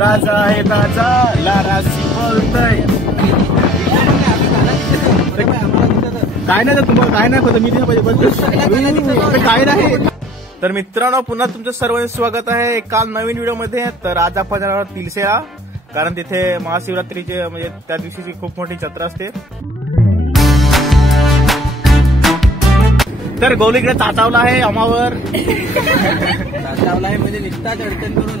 ताजा आहे ताजा लारासी बोलतय काय नाही तुम्हाला काय नाही मी काय नाही. तर मित्रांनो पुन्हा तुमचं सर्वांचं स्वागत आहे काल नवीन व्हिडिओ मध्ये. तर आज आपण जाणार आहोत तिलसेला, कारण तिथे महाशिवरात्रीचे म्हणजे त्या दिवशीची खूप मोठी जत्रा असते. तर गोलीकडे चाचावला आहे आम्हावर चाचावला आहे म्हणजे निष्ठा अडचण करून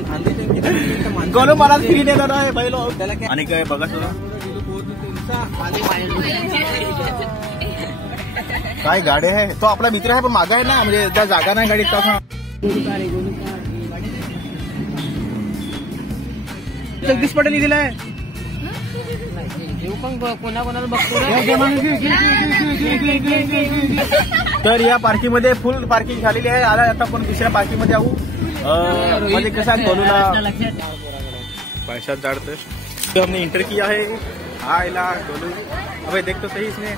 गोलू मला फ्री देणार आहे पहिलो आणि काय बघा काय गाडी आहे. तो आपला मित्र आहे पण मागा आहे ना, म्हणजे त्या जागा नाही गाडीत तसा. जगदीश पटेल दिलाय कोणाकोणाला बघतो. तर या पार्किंग मध्ये फुल पार्किंग झालेली आहे. आता आपण दुसऱ्या पार्किंग मध्ये जाऊ. म्हणजे कसा गोलूला पैशात जाडतोय. तो हमने इंटर किया है. आयला गोलू अबे देख तो सही इसने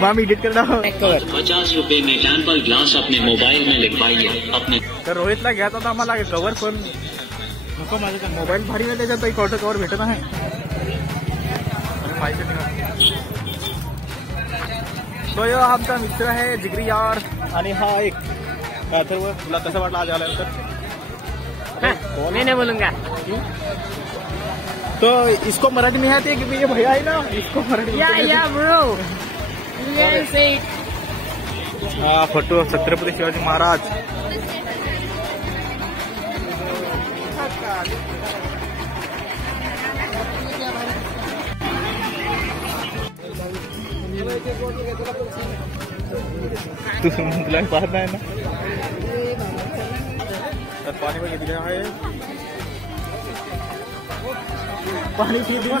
माम एडिट कर रहा हूँ. 50 रुपए में टेम्पर ग्लास अपने मोबाइल में लिखवाइए अपने. तर रोहितला घ्यायचा होता मला कवर, पण नको माझ्या मोबाईल भारी नाही त्याच्यात एक ऑटो कवर भेटत आहे. तो यो आमचा मित्र आहे जिगरी यार. आणि हा एक अथर्व. तुला कसं वाटलं आज आल्यानंतर? मैं नहीं बोलूंगा. तो इसको मराठी में आते कि ये भैया है ना, इसको मराठी या ब्रो. हा फोटो छत्रपती शिवाजी महाराज. तुला पाहत नाही ना. पाणी वगैरे दिलं आहे. पाणी पिऊ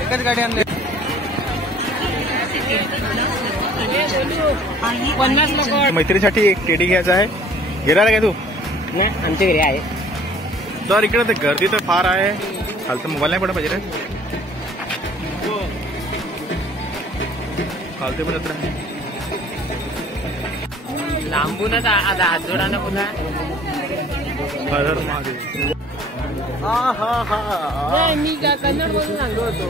एकच गाडी आणली. 50 लोक. मैत्रीसाठी एक टेडी घ्यायचा आहे. घेणार काय तू? नाही आमच्या घरी आहे. तर इकडे तर गर्दी तर फार आहे. खालचं मोबाईल नाही पडला पाहिजे रे. खालते पण जत्रा लांबूनच हात जोडानं पुन्हा. मी कन्नड बोलून सांगतो होतो.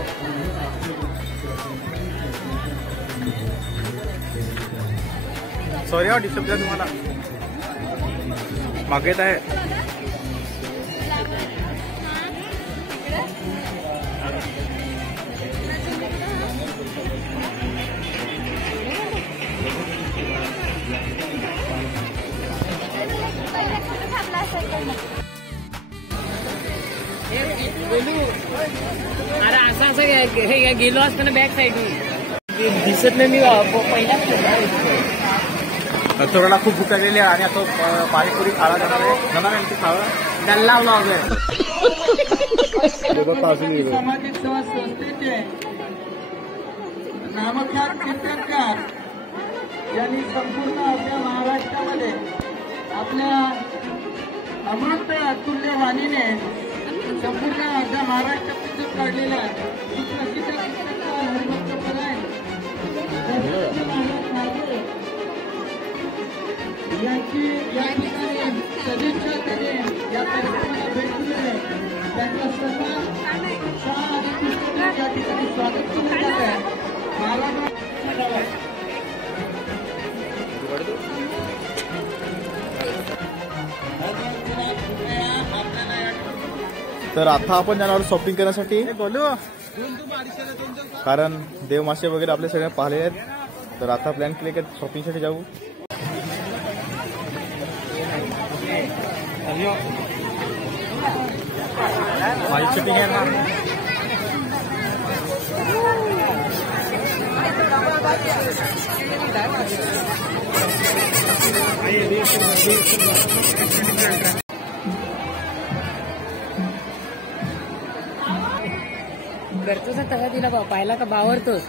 सॉरी हा डिस्टर्ब केला तुम्हाला. मागेत आहे. अरे असं गेलो असताना बॅक साईडून दिसत नाही. मी पहिला थोडा खूप भूक लागलेली आहे आणि आता पाणीपुरी खावा जाणार आहे. खावा गल्ला लावलाय. सामाजिक सेवा संस्थेचे नामख्यात कीर्तनकार यांनी संपूर्ण आपल्या महाराष्ट्रामध्ये आपल्या अमृत अतुल्य वाणीने संपूर्ण आपल्या महाराष्ट्रात काढलेला सुप्रसिद्ध कीर्तनकार हरिभक्तपरायण यांची या ठिकाणी सदिच्छा त्याने या कार्यक्रमाला भेट दिली. त्यांचा सन्मान या ठिकाणी स्वागत केलं जात आहे. तर आता आपण जाणार शॉपिंग करण्यासाठी बोलू, कारण देवमासे वगैरे आपले सगळे पाहिले आहेत. तर आता प्लॅन केले की शॉपिंगसाठी जाऊ. माझी शॉपिंग आहे ना. घरचा तवा दिला बा पाहिला का बावरतोस.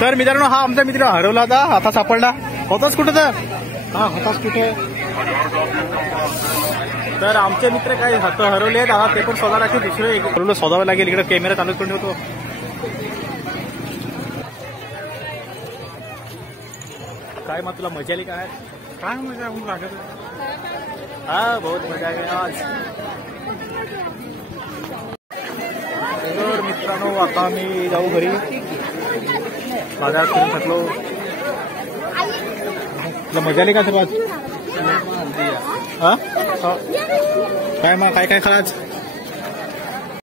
तर मित्रांनो हा आमचा मित्र हरवला होता, आता सापडला. होताच कुठं तर हा होताच कुठे. तर आमचे मित्र काय हात हरवले आहेत, आता ते पण शोधा लागतील. दुसरं एक शोधावं लागेल. इकडे कॅमेरा चालू करून ठेवतो. काय मग तुला मजा आली काय? काय मजा होऊन लागत. हा बहुत मजा आहे आज. तर मित्रांनो आता आम्ही जाऊ घरी. बाजारात करून थकलो. तुला मजा आली का सर्वात? हा काय मग काय काय खालाच?